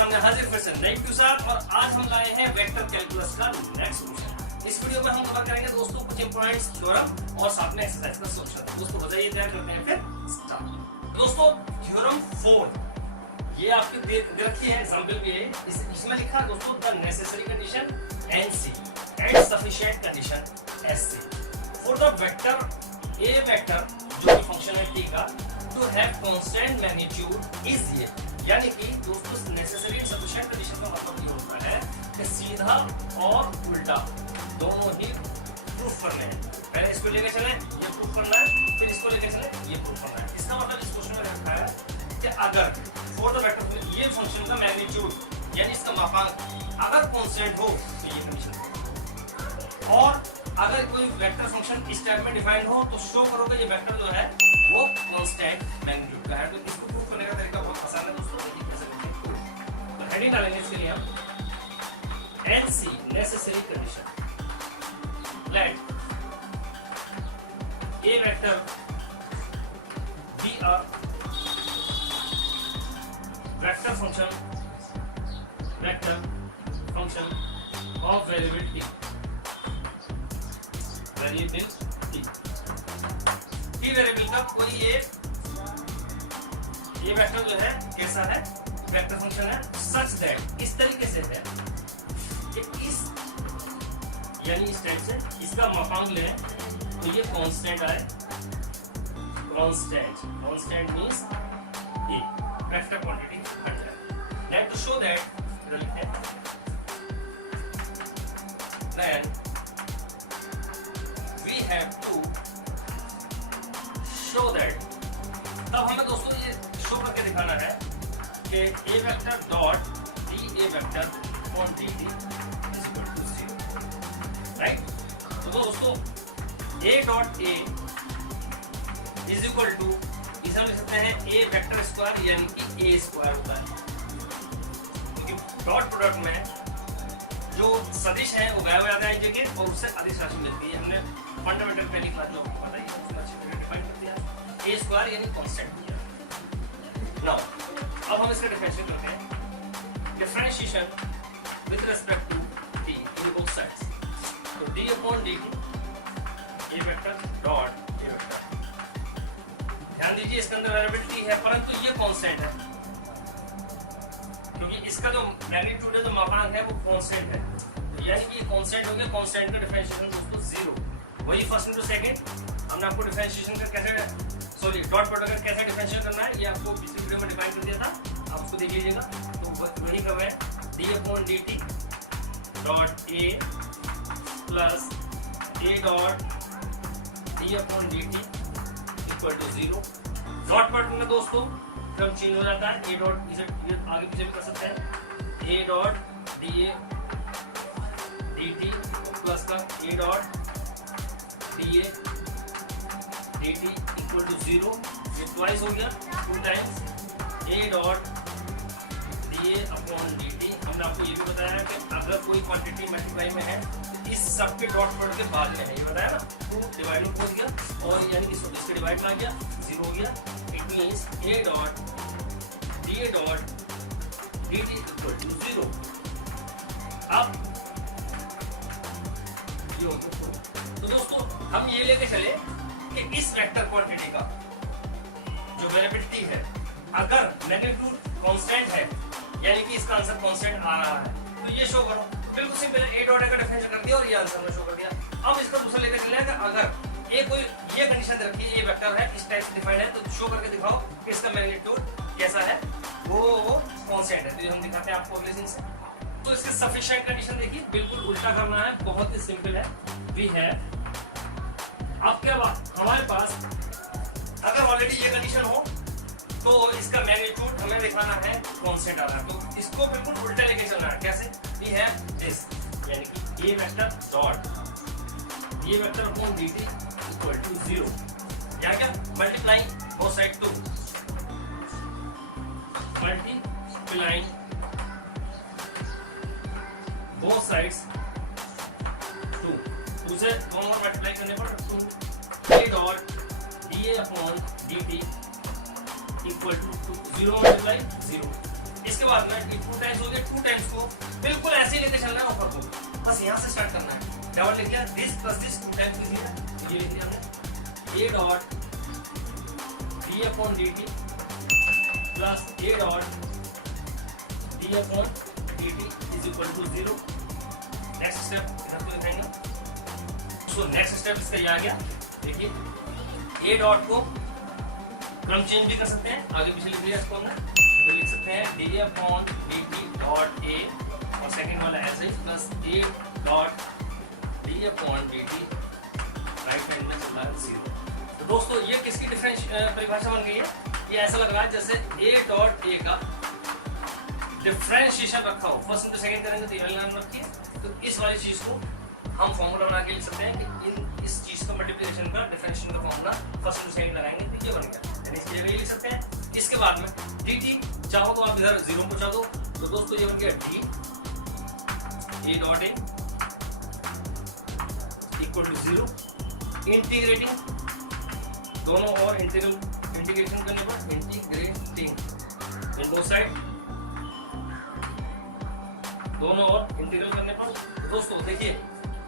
सामने हाजिर फिर से नई वीडियो साथ, और आज हम लाए हैं वेक्टर कैलकुलस का नेक्स्ट सोल्यूशन। इस वीडियो में हम कवर करेंगे दोस्तों कुछ इंपॉर्टेंट थ्योरम और साथ में एक्सरसाइज का सोल्यूशन। दोस्तों बताइए तैयार करते हैं फिर स्टार्ट। दोस्तों थ्योरम 4 ये आपकी दे रखी है, एग्जांपल भी है। इसमें लिखा है दोस्तों the necessary condition NC and sufficient condition SC for the vector A vector जो कि फंक्शन है t का to have constant magnitude is ये, यानी कि दोस्तों नेसेसरी एंड सफिशिएंट कंडीशन का मतलब ये होता है कि सीधा और उल्टा दोनों ही प्रूफ करने हैं। पहले इसको लेके चले ये प्रूफ करना है, फिर इसको लेके चले ये प्रूफ करना है। इसका मतलब इस क्वेश्चन में रखा है कि अगर फॉर द वेक्टर ये फंक्शन का मैग्नीट्यूड यानी इसका मापांक अगर कांस्टेंट हो तो ये कंडीशन, और अगर कोई वेक्टर फंक्शन इस टाइप में डिफाइंड हो तो शो करोगे ये वेक्टर जो है वो कांस्टेंट मैग्नीट्यूड का है। तो इसको प्रूफ करने का तरीका बहुत आसान है दोस्तों, देखिए कैसे लिखते हैं। तो हेडिंग डालेंगे इसके लिए हम NC necessary condition let A vector be a vector function of variable t variable का कोई ये वेक्टर जो है कैसा है, वेक्टर फंक्शन है सच दैट इस तरीके से है कि इस यानी इस टाइप से इसका मापांक ले तो ये कांस्टेंट आए। Constant means a vector quantity हट जाए। Let to show that then we have to show that, तब हमें दोस्तों ये शो करके दिखाना है कि a vector dot d a vector on dt is equal to 0, right. तो दोस्तों a dot a is equal to इसे हम लिख सकते हैं a वेक्टर स्क्वायर यानी कि a स्क्वायर होता है, क्योंकि डॉट प्रोडक्ट में जो सदिश है वो गायब हो जाता है जगह और उससे अदिश राशि मिलती है। हमने फंडामेंटल पहली क्लास जो आपको पता है उसमें अच्छे से डिफाइन कर दिया a स्क्वायर यानी कांस्टेंट दिया। नाउ अब हम इसका डिफरेंशिएट करते हैं, differentiation with respect to t in both sides. तो d upon dt a vector dot a vector, ध्यान दीजिए इसके अंदर वेरिएबिलिटी है परंतु ये कांस्टेंट है क्योंकि इसका जो मैग्नीट्यूड है जो मापांक है वो कांस्टेंट है, तो यानी कि कांस्टेंट हो गया। कांस्टेंट का डिफरेंशिएशन दोस्तों 0, वही फर्स्ट इनटू सेकंड। हमने आपको डिफरेंशिएशन का कैसे डॉट प्रोडक्ट का कैसे डिफरेंशिएट करना है ये आपको पिछली वीडियो में डिफाइन कर दिया था, आप उसको देख लीजिएगा। तो वही कब है d upon dt dot a plus a dot d upon dt equal to 0। Dot product में दोस्तों टर्म चेंज हो जाता है, a डॉट इसे आगे पीछे भी कर सकते हैं, a dot da dt plus का a dot da dt equal to 0। ये ट्वाइस हो गया 2 times a dot da upon dt। हमने आपको ये भी बताया है कि अगर कोई क्वांटिटी मल्टीप्लाई में है तो इस सब के डॉट प्रोडक्ट के बाद में है, ये बताया ना। 2 डिवाइड में पहुंच गया और यानी कि इसके डिवाइड में आ गया 0 हो गया। It means a dot da dot dt equal to 0। अब तो दोस्तों हम ये लेके चले कि इस वेक्टर क्वांटिटी का जो वेरिएबिलिटी है अगर मैग्नीट्यूड कांस्टेंट है यानी कि इसका आंसर कांस्टेंट आ रहा है तो ये शो करो। बिल्कुल सिंपल है, a डॉट का डिफरेंशिएट कर दिया और ये आंसर में शो कर दिया। अब इसका दूसरा लेके चले कि अगर ये कोई ये कंडीशन रखी है, ये वेक्टर है इस टाइप से डिफाइंड है तो शो करके दिखाओ कि इसका मैग्नीट्यूड कैसा है, वो कांस्टेंट है। तो ये हम दिखाते हैं आपको अगले सीन से। तो इसके सफिशिएंट कंडीशन देखिए, बिल्कुल उल्टा करना है, बहुत ही सिंपल है। वी है अब क्या बात हमारे पास अगर ऑलरेडी ये कंडीशन हो तो इसका मैग्नीट्यूड हमें दिखाना है कांस्टेंट आ रहा है, तो इसको बिल्कुल उल्टा लेके चलना है। कैसे वी है दिस यानी कि a वेक्टर डॉट ये vector upon dt equal to 0, या क्या multiply both side to multiply both sides 2 से 2 और मल्टीप्लाई करने पर a dot da upon dt equal to 0 multiply 0। इसके बाद में ये 2 टाइम्स हो गया, 2 टाइम्स को बिल्कुल ऐसे ही लेके चलना है ऊपर को, बस यहाँ से स्टार्ट करना है। डॉट लिख दिया, दिस प्लस दिस 2 टाइम्स लिख दिया, ये लिख दिया हमने a dot d upon dt plus a dot d upon dt is equal to 0। Next step इधर को लिखेंगे। सो नेक्स्ट स्टेप इसका ये आ गया। देखिए a डॉट को क्रम चेंज भी कर सकते हैं, आगे पीछे लिख दिया इसको हमने, तो लिख सकते हैं d upon dt dot a और सेकंड वाला ऐसे ही plus a dot d upon dt right hand में चल रहा है 0। तो दोस्तों ये किसकी डिफरेंस परिभाषा बन गई है? ये ऐसा लग रहा है जैसे a डॉट a का डिफरेंशिएशन रखा हो, फर्स्ट इंटू सेकंड करेंगे तो ये लाइन रखिए, तो इस वाली चीज को हम फॉर्मूला बना के लिख सकते हैं कि इस चीज का मल्टीप्लिकेशन का डिफरेंशिएशन का फॉर्मूला फर्स्ट इंटू सेकंड लगाएंगे तो ये बन गया, यानी इसकी जगह ये लिख सकते हैं। इसके बाद में dt चाहो तो आप इधर 0 पहुंचा दो, तो दोस्तों ये बन गया d a dot a equal to 0। Integrating दोनों और इंटीग्रेशन करने पर इंटीग्रेटिंग इन दो साइड दोनों और इंटीग्रल करने पर दोस्तों देखिए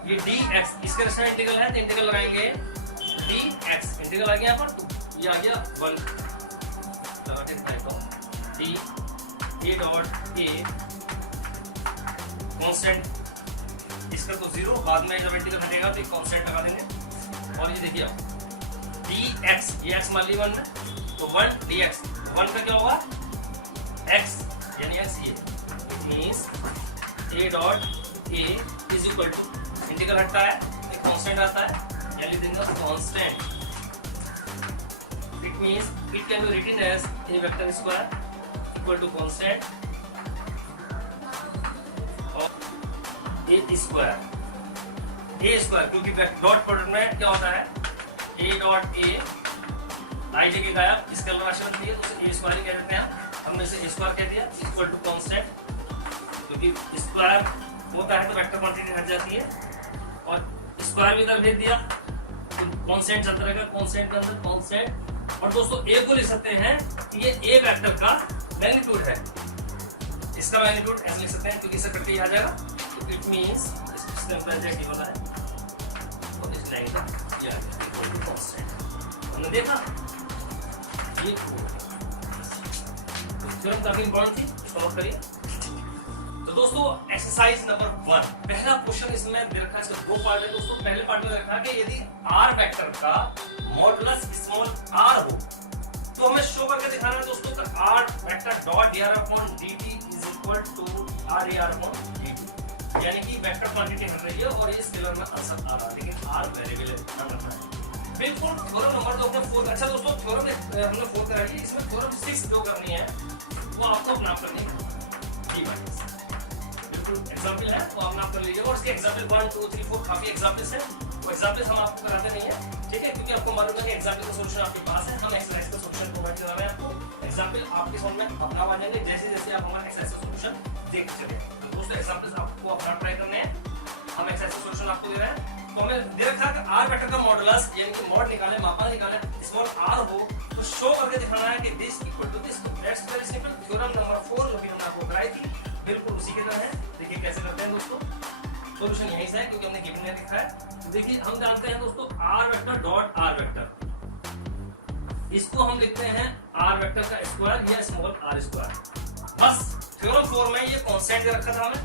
ये dx इसका रेशनल इंटीग्रल है तो इंटीग्रल लगाएंगे dx, इंटीग्रल आ गया यहाँ पर, तो ये आ गया 1 लगा के टाइप का d a dot a constant, इसका तो 0, बाद में जब इंटीग्रल हटेगा तो कांस्टेंट लगा देंगे। और ये देखिए आप dx, ये x मान ली 1 में, तो 1 dx, 1 का क्या होगा x, यानी x ये means a dot a is equal to integral हटता है एक कांस्टेंट आता है, या लिख देंगे constant. It means it can be written as a vector square equal to constant और a स्क्वायर, क्योंकि डॉट प्रोडक्ट में क्या होता है a डॉट a आई जगह गायब, इसका राशि बनती है तो उसे a स्क्वायर ही कह देते हैं, हमने इसे a स्क्वायर कह दिया इक्वल टू कांस्टेंट, क्योंकि स्क्वायर होता है तो वेक्टर क्वांटिटी हट जाती है, और स्क्वायर भी इधर भेज दिया तो कांस्टेंट चलता रहेगा, कांस्टेंट के अंदर कांस्टेंट। और दोस्तों a को लिख सकते हैं कि ये a वेक्टर का मैग्नीट्यूड है, इसका मैग्नीट्यूड ऐसे लिख सकते हैं क्योंकि इसे करके आ जाएगा, तो इट मींस इसका एग्जैक्टली होता है और इस लाइन का ये आ गया इक्वल टू कांस्टेंट। हमने देखा ये थ्योरम काफी इंपॉर्टेंट थी, सॉल्व करिए। तो दोस्तों एक्सरसाइज नंबर 1 पहला क्वेश्चन इसमें दे रखा है, इसके 2 पार्ट है दोस्तों। पहले पार्ट में रखा है कि यदि r वेक्टर का मॉडुलस स्मॉल r हो तो हमें शो करके दिखाना है दोस्तों का r vector dot dr upon dt is equal to r upon dt, यानी कि वेक्टर क्वांटिटी हट रही है और ये स्केलर में आंसर आ रहा है, लेकिन r वेरिएबल है, बिल्कुल थ्योरम नंबर 2 अपने 4। अच्छा दोस्तों थ्योरम हमने 4 करा ली, इसमें थ्योरम 6 जो करनी है वो आपको अपना करनी है, एग्जाम्पल है वो आप नाम कर लीजिए, और इसके एग्जाम्पल 1 2 3 4 काफी एग्जाम्पल्स हैं, वो एग्जाम्पल्स हम आपको कराते नहीं है, ठीक है, क्योंकि आपको मालूम है कि एग्जाम्पल का सॉल्यूशन आपके पास है, हम एक्सरसाइज का सॉल्यूशन प्रोवाइड करा रहे हैं आपको, एग्जाम्पल आपके समझ में अपना आ जाएंगे जैसे जैसे आप हमारा एक्सरसाइज का सॉल्यूशन देखते चले। तो दोस्तों एग्जाम्पल्स आपको अपना ट्राई करने हैं, हम एक्सरसाइज का सॉल्यूशन आपको दे रहे हैं। तो हमें दे रखा है कि r वेक्टर का मॉडुलस यानी कि मॉड निकाले, मापा निकाले, स्मॉल r हो तो शो करके दिखाना है कि this equal to this. That's very simple, theorem number 4 जो भी हमने आपको कराई थी बिल्कुल उसी की तरह है। देखिए कैसे करते हैं दोस्तों, सॉल्यूशन यहीं से है क्योंकि हमने गिवन में लिखा है। देखिए हम जानते हैं दोस्तों r vector dot r vector, इसको हम लिखते हैं r वेक्टर का स्क्वायर या स्मॉल r स्क्वायर। बस थ्योरम 4 में ये कांस्टेंट दे रखा था हमें,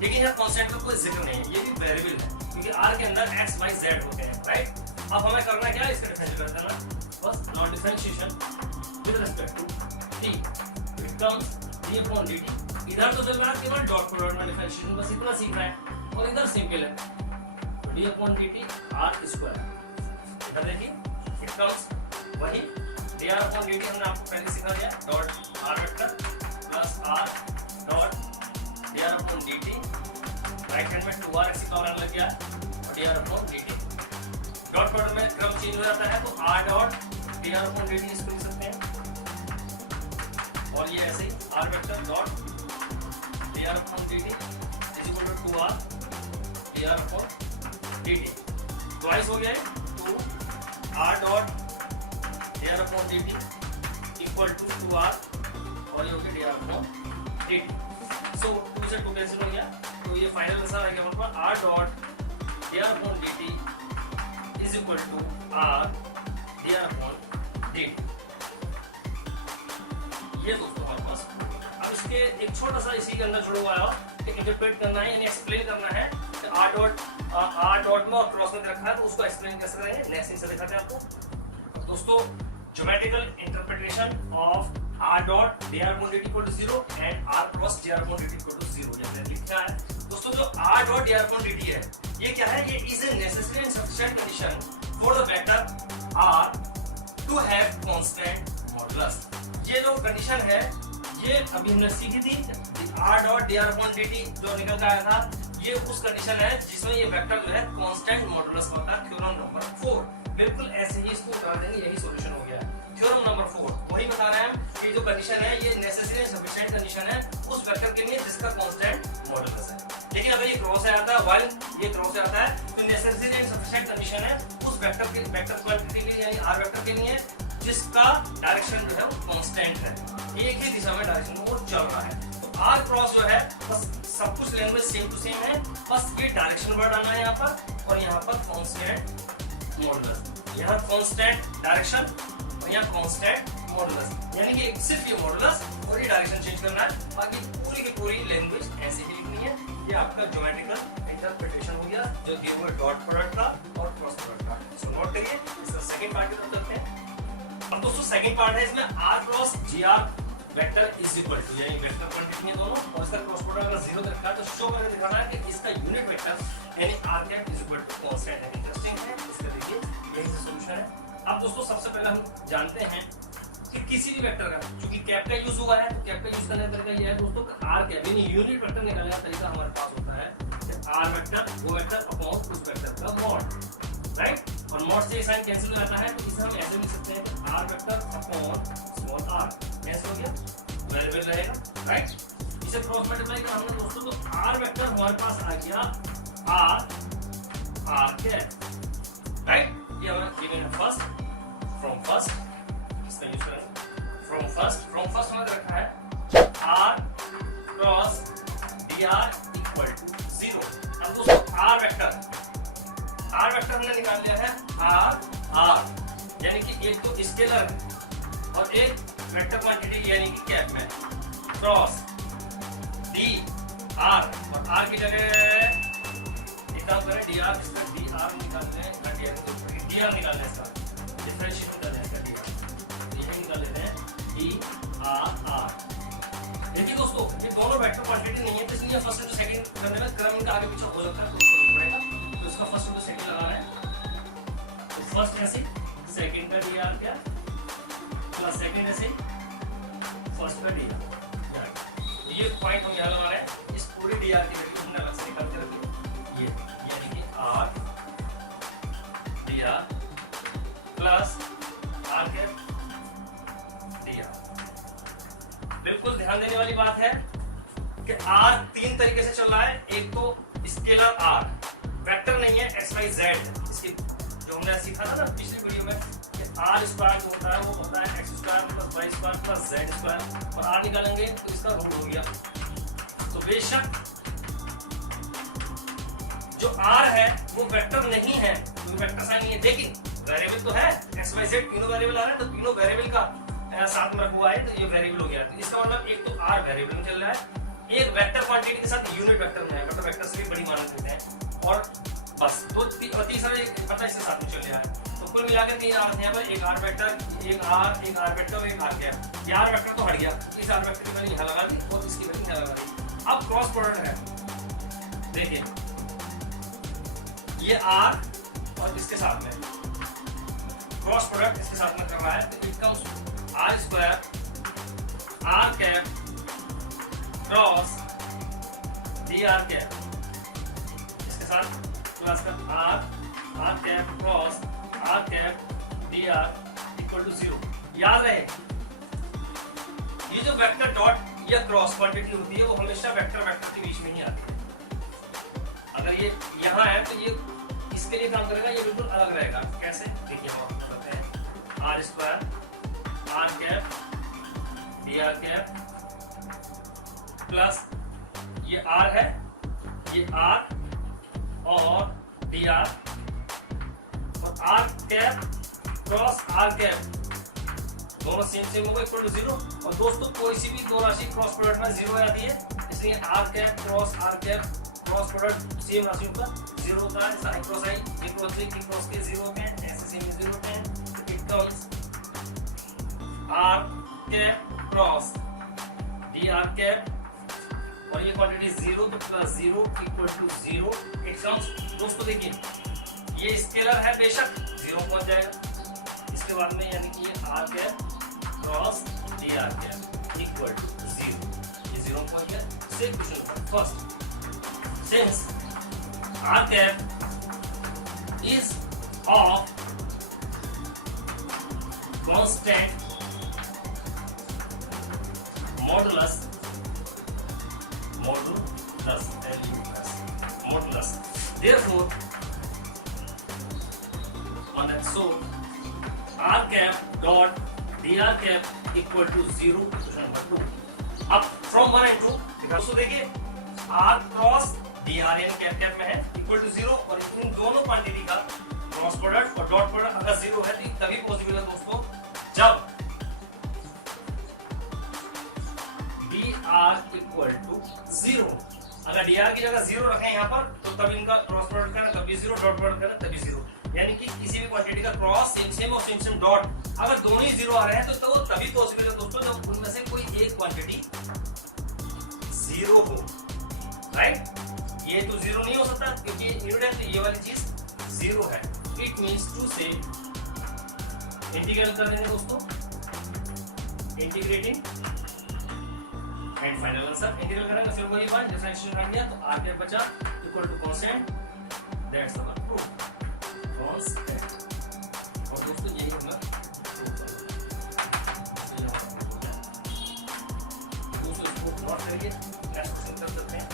लेकिन यहाँ कांस्टेंट का कोई जिक्र नहीं है, ये भी वेरिएबल है क्योंकि r के अंदर x y z होते हैं, राइट। अब हमें करना क्या है, इसका डिफरेंशिएट कर देना, बस non differentiation with respect to t, it comes d upon dt। इधर तो चल रहा है केवल डॉट प्रोडक्ट में डिफरेंशिएशन, बस इतना सीखना है, और इधर सिंपल है d upon dt r square. इधर देखिए इट कम्स वही dr अपॉन dt हमने आपको पहले सिखा दिया, dot r vector plus r dot dr upon dt, right hand में 2r x का और लग गया और dr upon dt। Dot product में क्रम चेंज हो जाता है तो r dot dr upon dt इसको लिख सकते हैं, और ये ऐसे ही r vector dot dr upon dt is equal to 2r dr upon dt। Twice हो गया है, तो r dot dr upon dt equal to 2r और ये हो गया dr अपॉन dt। सो 2 से 2 कैंसिल हो गया, तो ये फाइनल आंसर आ गया हमारे पास r dot dr upon dt is equal to r dr upon dt। ये दोस्तों हमारे पास। अब इसके एक छोटा सा इसी के अंदर जुड़ा हुआ है, इंटरप्रेट करना है यानी एक्सप्लेन करना है कि r डॉट में और क्रॉस में रखा है, तो उसको एक्सप्लेन कैसे करेंगे नेक्स्ट से दिखाते हैं आपको। दोस्तों geometrical interpretation of r dot dr upon dt equal to 0 and r cross dr upon dt equal to 0 जैसे लिखा है। दोस्तों जो r dot dr upon dt है ये क्या है, ये is a necessary and sufficient condition for the vector r to have constant modulus. ये जो कंडीशन है ये अभी हमने सीखी थी, r dot dr upon dt जो निकल कर आया था, ये उस कंडीशन है जिसमें ये वेक्टर जो है कांस्टेंट मॉडुलस का होता है। थ्योरम नंबर 4 बिल्कुल ऐसे ही इसको बता देंगे, यही सॉल्यूशन हो गया है। थ्योरम नंबर 4 वही बता रहे हैं, ये जो कंडीशन है ये नेसेसरी एंड सफिशिएंट कंडीशन है उस वेक्टर के लिए जिसका कांस्टेंट मॉडुलस है। लेकिन अगर ये क्रॉस से आता है, व्हाइल ये क्रॉस से आता है, तो नेसेसरी एंड सफिशिएंट कंडीशन है उस वेक्टर के वेक्टर क्वांटिटी के लिए यानी r वेक्टर के लिए जिसका डायरेक्शन जो है वो कांस्टेंट है, एक ही दिशा में डायरेक्शन में वो चल रहा है। तो r क्रॉस जो है बस सब कुछ लैंग्वेज सेम टू सेम है, बस ये डायरेक्शन वर्ड आना है यहाँ पर और यहाँ पर कांस्टेंट मॉडुलस, यहाँ कांस्टेंट डायरेक्शन और यहाँ कांस्टेंट मॉडुलस, यानी कि सिर्फ ये मॉडुलस और ये डायरेक्शन चेंज करना है, बाकी पूरी की पूरी लैंग्वेज ऐसे ही लिखनी है। ये आपका ज्योमेट्रिकल इंटरप्रिटेशन हो गया जो दिए हुए डॉट प्रोडक्ट का और क्रॉस प्रोडक्ट का। इसको नोट करिए। इसका सेकंड पार्ट की तरफ चलते हैं। अब दोस्तों सेकंड पार्ट है, इसमें r cross gr vector is equal to यानी वेक्टर क्वांटिटी है दोनों और इसका क्रॉस प्रोडक्ट अगर 0 रखा है तो शो करके दिखाना है कि इसका यूनिट वेक्टर यानी r cap is equal to constant है। इंटरेस्टिंग है, इसका देखिए यही से सॉल्यूशन है। अब दोस्तों सबसे पहले हम जानते हैं कि किसी भी वेक्टर का क्योंकि कैप का यूज हुआ है तो कैप का यूज करने का तरीका यह है दोस्तों कि r कैप यानी यूनिट वेक्टर निकालने का तरीका हमारे पास होता है r वेक्टर वो वेक्टर अपॉन उस वेक्टर का मॉड, राइट। और मॉड से साइन कैंसिल हो जाता है तो इसे हम ऐसे लिख सकते हैं कि r vector upon small r cancel हो गया, वेरिएबल रहेगा, राइट। इसे क्रॉस मल्टीप्लाई करना हमने दोस्तों तो r वेक्टर हमारे पास आ गया r कैप, राइट। ये हमारा गिवन है फर्स्ट फ्रॉम फर्स्ट, इसका यूज करेंगे फ्रॉम फर्स्ट हमें रखा है r cross dr equal to 0। अब दोस्तों r वेक्टर हमने निकाल लिया है r यानी कि एक तो स्केलर और एक वेक्टर क्वांटिटी यानी कि कैप में क्रॉस dr और r की जगह एक काम करें dr इसका dr निकाल लें, dr निकाल लें, इसका डिफरेंशिएट कर लें, इसका dr ये निकाल लेते हैं dr। देखिए दोस्तों ये दोनों वेक्टर क्वांटिटी नहीं है तो इसलिए फर्स्ट और सेकंड करने में क्रम इनका आगे पीछे हो जाता है तो उसको पड़ेगा, तो इसका फर्स्ट और सेकंड लगाना है। तो फर्स्ट ऐसे सेकंड का dr क्या प्लस सेकंड ऐसे फर्स्ट का dr, ये पॉइंट हम यहाँ लगा रहे हैं। इस पूरी dr की वैल्यू हमने अलग से निकाल के रखी ये यानी कि r dr plus r cap dr। बिल्कुल ध्यान देने वाली बात है कि r तीन तरीके से चल रहा है, एक तो स्केलर r वेक्टर नहीं है x y z, इसकी जो हमने सीखा था ना पिछली वीडियो में कि r स्क्वायर जो होता है वो होता है x square plus y square plus z square और r निकालेंगे तो इसका रूट हो गया। तो बेशक जो r है वो वेक्टर नहीं है, वो वेक्टर साइन नहीं है, लेकिन वेरिएबल तो है x y z तीनों वेरिएबल आ रहे हैं तो तीनों वेरिएबल का साथ में रखा हुआ है तो ये वेरिएबल हो गया। तो इसका मतलब एक तो r वेरिएबल में चल रहा है, एक वेक्टर क्वांटिटी के साथ यूनिट वेक्टर में है, मतलब वेक्टर से भी बड़ी मान लेते हैं और बस दो तीसरा एक मतलब इसके साथ में चल रहा है। तो कुल मिलाकर तीन r यहाँ पर एक r वेक्टर एक r वेक्टर और एक r कैप। ये r वेक्टर तो हट गया, इस r वेक्टर की मैंने यहाँ लगा दी और इसकी वैल्यू यहाँ लगा दी। अब क्रॉस प्रोडक्ट है, देखिए ये r और इसके साथ में क्रॉस प्रोडक्ट इसके साथ में कर रहा है तो it comes r square r cap cross dr cap, इसके साथ प्लस का r cap cross r cap dr equal to 0। याद रहे ये जो वेक्टर डॉट या क्रॉस क्वांटिटी होती है वो हमेशा वेक्टर के बीच में ही आती है। अगर ये यहाँ है तो ये इसके लिए काम करेगा, ये बिल्कुल अलग रहेगा। कैसे देखिए हम आपको बताते हैं r square r cap d r cap plus ये आर है, ये आर और डी आर और r cap cross r cap दोनों सेम होगा इक्वल टू 0। और दोस्तों कोई सी भी दो राशि क्रॉस प्रोडक्ट में 0 आती है, इसलिए r cap cross r cap cross product same राशियों का 0 होता है। साइन क्रॉस आई क्रॉस के 0 होते हैं, ऐसे सेम 0 होते हैं। It comes r cap cross d r cap और ये क्वांटिटी 0 तो plus 0 equal to 0। It comes दोस्तों देखिए ये स्केलर है, बेशक 0 पहुंच जाएगा इसके बाद में, यानी कि ये r cap cross d r cap equal to 0, ये 0 पहुंच गया। Same question number first, since r cap is of constant modulus therefore on that, so r cap dot dr cap equal to 0, question number 2। अब from 1 and 2 दोस्तों देखिए r cross dr n cap cap में है equal to 0 और इन दोनों quantity का cross product और dot product अगर 0 है तो तभी पॉसिबल है दोस्तों जब dr इक्वल टू 0। अगर dr की जगह 0 रखें यहाँ पर तो तब इनका क्रॉस प्रोडक्ट करना तभी 0, डॉट प्रोडक्ट करना तभी 0। यानी कि किसी भी क्वांटिटी का क्रॉस सेम और सेम डॉट अगर दोनों ही 0 आ रहे हैं तो वो तभी पॉसिबल है दोस्तों जब उनमें से कोई एक क्वांटिटी 0 हो, राइट। ये तो 0 नहीं हो सकता क्योंकि न्यूटन ये वाली चीज 0 है। इट मींस टू से इंटीग्रेट कर देंगे दोस्तों, integrating and final answer integral करेंगे फिर वही बात डिफरेंशिएशन कर दिया तो आर कैप बचा equal to constant, that's our proof constant. और दोस्तों यही होगा दोस्तों इसको नोट करके नेक्स्ट क्वेश्चन कर सकते हैं।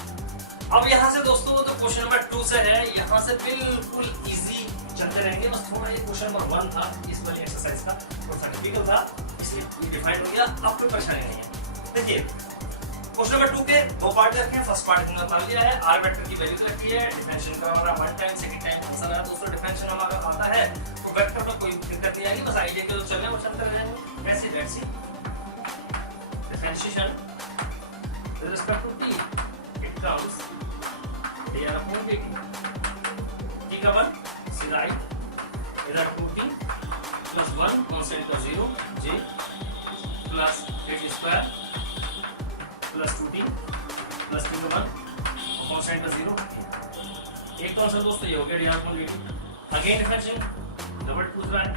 अब यहां से दोस्तों तो क्वेश्चन नंबर 2 से है, यहां से बिल्कुल इजी चलते रहेंगे। बस थोड़ा ये क्वेश्चन नंबर 1 था इस वाली एक्सरसाइज का थोड़ा सा डिफिकल्ट था इसलिए डिफाइन हो गया, अब कोई परेशानी नहीं है। देखिए क्वेश्चन नंबर 2 के दो पार्ट रखे हैं। फर्स्ट पार्ट हमने बता दिया है आर वेक्टर की वैल्यू रखी है, डिफरेंशिएशन का हमारा 1 टाइम सेकंड टाइम आंसर है। दोस्तों डिफरेंशिएशन हमारा आता है तो वेक्टर में कोई दिक्कत नहीं आएगी, बस आइडिया के जो चलने वो चलते रह जाएंगे। कैसे let's see differentiation with respect to t it comes dr upon dt t का 1 सी राइट इधर 2t प्लस 1 कांस्टेंट का 0 j plus h square plus 2t plus 2 का 1 कांस्टेंट का 0। एक तो आंसर दोस्तों ये हो गया dr upon dt। Again differentiation double 2 right,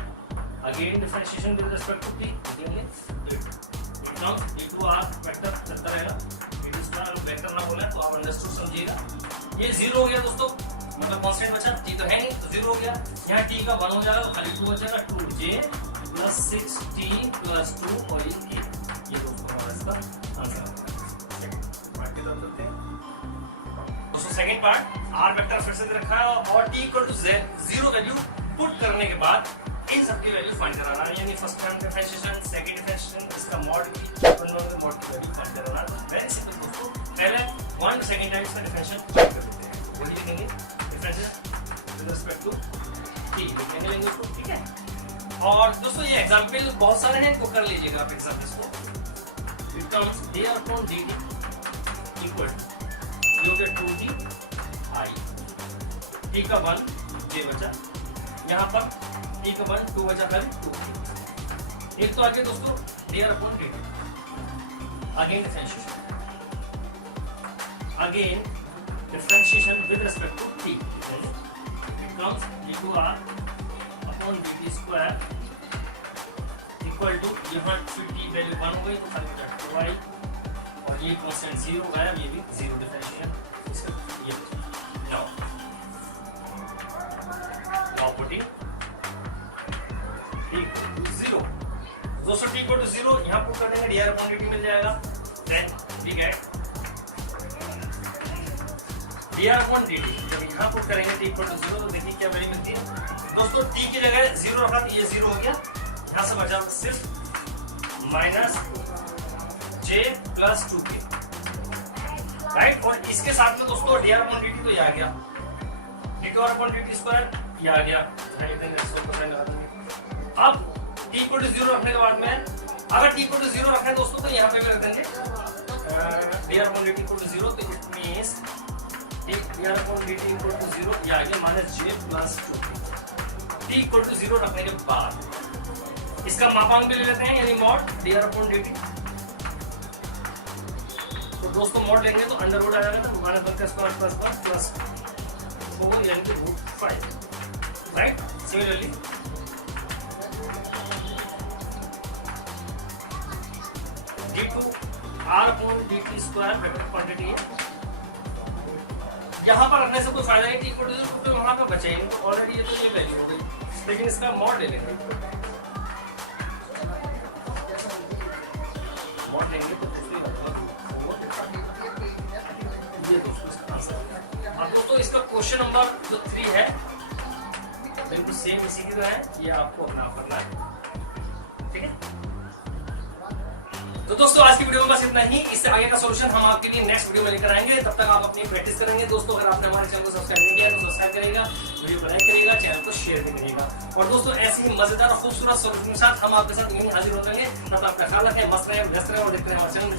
again differentiation with respect to t देंगे एकदम d2r वेक्टर चलता रहेगा। इट स्क्वायर वेक्टर ना बोले तो आप अंडरस्टूड समझिएगा। ये 0 हो गया दोस्तों, मतलब कांस्टेंट बचा, t तो है नहीं तो 0 हो गया। यहाँ t का 1 हो जाएगा खाली 2 बचेगा 2j प्लस 6t प्लस 2 और ये दोस्तों हमारा इसका आंसर है। दोस्तों सेकंड पार्ट r वेक्टर फिर से रखा है और t equal to 0 value put करने के बाद इन सब की वैल्यू फाइंड कराना है, यानी first term differentiation second differentiation इसका मॉड की मॉड की वैल्यू फाइंड कराना है। वेरी सिंपल दोस्तों, पहले 1 सेकंड टाइम इसका डिफरेंशिएशन फाइंड कर देते हैं। वो लिखेंगे differentiation with respect to t लिखेंगे लेंगे इसको, ठीक है। और दोस्तों ये एग्जांपल बहुत सारे हैं, तो कर लीजिएगा आप एग्जांपल्स को। It comes dr upon dt equal to 2t i t का 1 j बचा, यहाँ पर t का 1 2 बचा खाली 2t। एक तो आगे दोस्तों dr upon dt again differentiation with respect to t it comes d2r upon dt square equal to यहाँ t वैल्यू 1 हो गई तो खाली बचा 2i और ये कांस्टेंट 0 है, ये भी 0 डिफरेंशिएशन इसका ये now putting t equal to 0। दोस्तों t इक्वल टू 0 यहाँ पुट कर देंगे dr upon dt मिल जाएगा। Then we get dr upon dt जब यहाँ पुट करेंगे t इक्वल टू 0 तो देखिए क्या वैल्यू मिलती है दोस्तों। t की जगह 0 रखा तो ये 0 हो गया, यहाँ से बचा सिर्फ minus j plus 2k, right. और इसके साथ में दोस्तों dr अपॉन dt तो ये आ गया, d2r अपॉन dt स्क्वायर ये आ गया। अब t इक्वल टू 0 रखने के बाद में, अगर t इक्वल टू 0 रखना है दोस्तों, तो यहाँ पे भी रख देंगे dr upon dt equal to 0, तो it means dr upon dt equal to 0 ये आ गया minus j plus 2k। t equal to 0 रखने के बाद इसका मापांक भी ले लेते हैं, यानी मॉड dr अपॉन dt। तो दोस्तों मॉड लेंगे तो अंडर रूट आ जाएगा, तो माइनस 1 का स्क्वायर प्लस 1 प्लस 4 यानी कि root 5, right. Similarly d2 r upon dt square vector quantity है, यहाँ पर रखने से कोई फायदा नहीं, t इक्वल टू 0 तो वहां पे बचे नहीं, तो ऑलरेडी ये तो ये वैल्यू हो गई, लेकिन इसका मॉड ले लेंगे, मॉड लेंगे तो ये दोस्तों इसका आंसर। अब दोस्तों इसका क्वेश्चन नंबर जो 3 है बिल्कुल सेम इसी की तरह है, ये आपको अपना करना है, ठीक है। तो दोस्तों आज की वीडियो में बस इतना ही, इससे आगे का सॉल्यूशन हम आपके लिए नेक्स्ट वीडियो में लेकर आएंगे, तब तक आप अपनी प्रैक्टिस करेंगे। दोस्तों अगर आपने हमारे चैनल को सब्सक्राइब नहीं किया तो सब्सक्राइब करेगा, वीडियो को लाइक करेगा, चैनल को शेयर भी करेगा। और दोस्तों ऐसी ही मजेदार और खूबसूरत सॉल्यूशन के साथ हम आपके साथ यहीं हाजिर हो जाएंगे। तब तक आपका ख्याल रखें, मस्त रहें, व्यस्त रहें और देखते रहें हमारे चैनल।